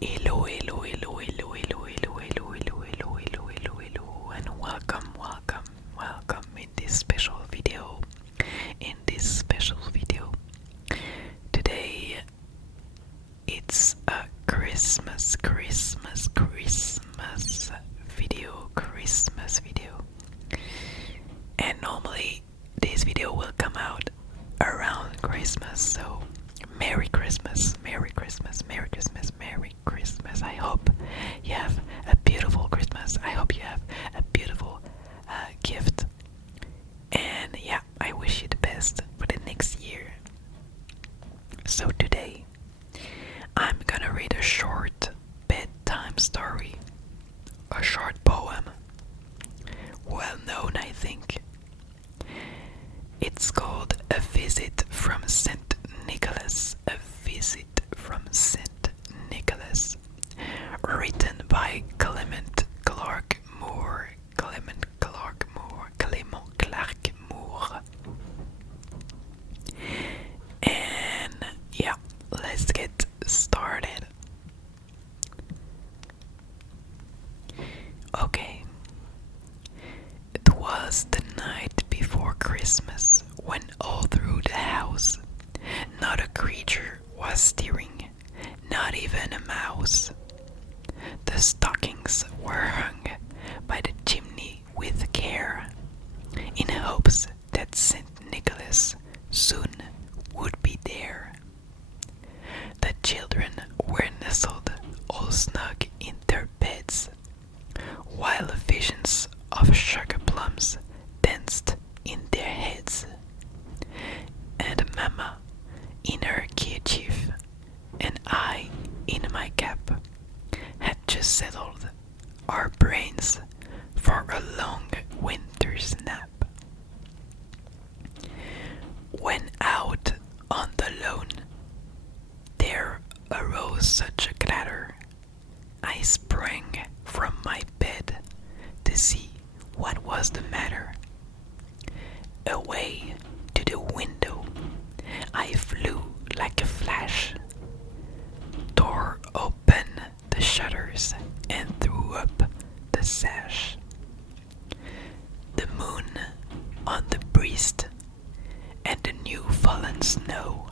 Hello, hello, hello, hello, hello, hello, hello, hello, hello, hello, hello, hello, and welcome in this special video. Today it's a Christmas video, and normally this video will come out around Christmas, so Merry Christmas, Merry Christmas, Merry Christmas, Merry Christmas. I hope you have a beautiful Christmas. I hope you have a beautiful gift. And yeah, I wish you the best for the next year. So today, I'm gonna read a short bedtime story, a short poem, well known, I think. It's called A Visit from St. Nicholas. A Visit from St. Nicholas. Written by Clement Clark Moore. And yeah, let's get started. Okay. It was the night before Christmas when all through the house not a creature was stirring, not even a mouse. The stockings were hung by the chimney with care, in hopes that St. Nicholas soon would be there. The children were nestled all snug in their beds, while visions of sugar plums danced in their heads. And Mamma in her kerchief, and I in my cap, had just settled our brains for a long winter's nap. When out on the lawn there arose such a clatter, I sprang from my bed to see what was the matter. Away to the window I flew like a flash, tore open the shutters and threw up the sash. The moon on the breast and the new fallen snow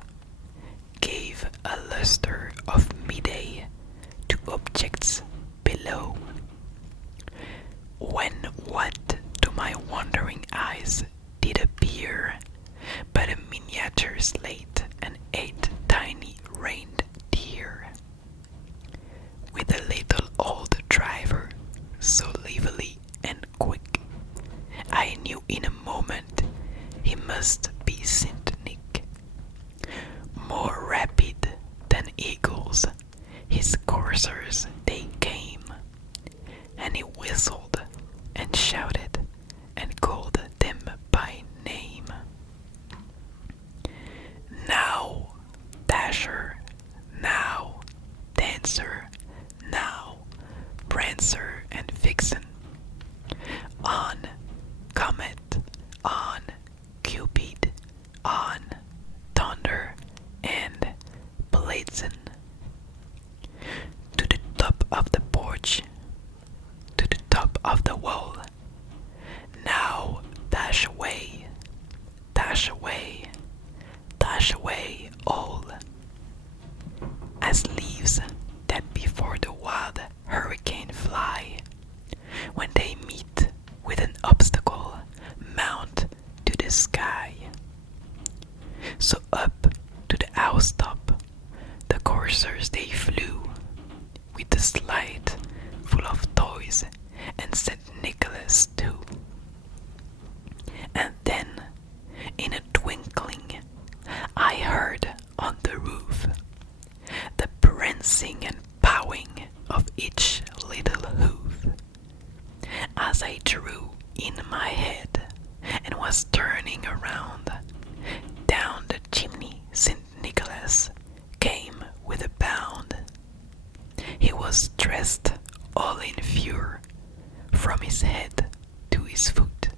gave a luster of midday to objects below. When what to my wondering eyes did appear but a miniature slate and 8 tiny reindeer, with a little old driver so lively and quick, I knew in a moment he must be Saint Nick. More rapid than eagles, his coursers they came, and he whistled and shouted and called them by name. Now, Dasher, now, Dancer, now, Prancer and Vixen. On, Comet, on, Cupid, on, Thunder and Blitzen. To the top of the porch, to the top of the wall. Now dash away, dash away, dash away all, as leaves that before the wild hurricane fly, when they meet with an obstacle, mount to the sky. So up to the housetop the coursers they flew, with the slide full of toys and St. Nicholas too. And then, in a twinkling, I heard on the roof the prancing and pawing of each little hoof, as I drew in my head and was turning around. Down the chimney St. Nicholas came with a bound. He was dressed all in fur, from his head to his foot,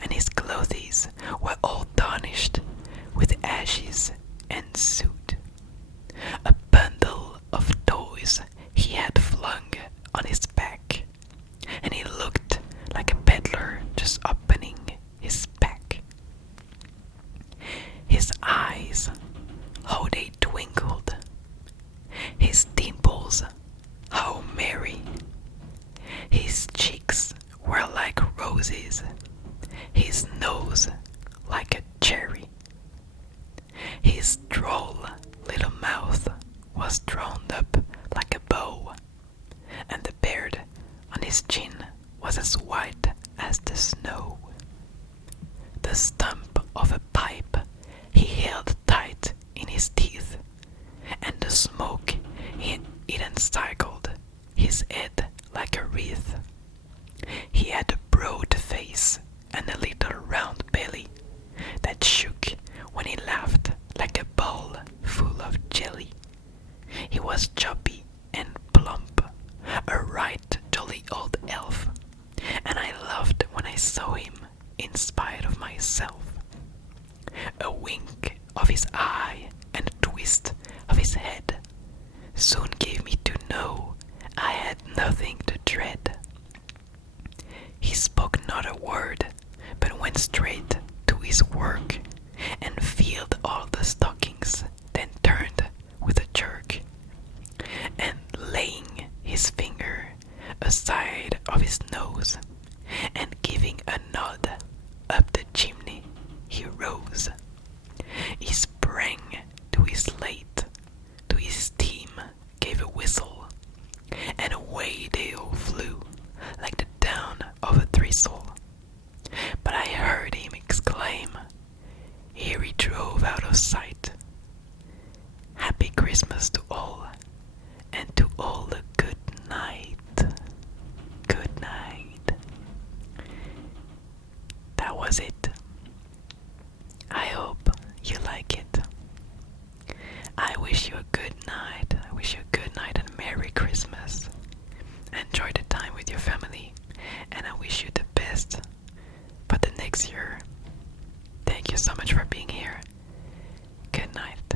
and his clothes were all tarnished with ashes and soot. A bundle of toys nose like a cherry. His droll little mouth was drawn up like a bow, and the beard on his chin was as white as the snow. The stump of a pipe he held tight in his teeth, and the smoke it encircled his head like a wreath. He had a broad face and a little round belly that shook when he laughed like a bowl full of jelly. He was chubby and plump, a right jolly old elf, and I loved when I saw him in spite of myself. A wink of his eye and a twist of his head soon gave me to know I had nothing to dread. He spoke not a word, but went straight to his work and filled all the stockings, then turned with a jerk, and laying his finger aside of his nose and giving a nod up the chimney, he rose. He sprang to his lathe, to his team gave a whistle, and away they all flew like the down of a thistle. But I heard him exclaim, ere he drove out of sight, "Happy Christmas to all, and to all a good night. Good night." That was it. I hope you like it. I wish you a good night. I wish you a good night and Merry Christmas. Enjoy the time with your family, and I wish you the best for the next year. Thank you so much for being here. Good night.